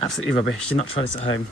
Absolutely rubbish. Do not try this at home.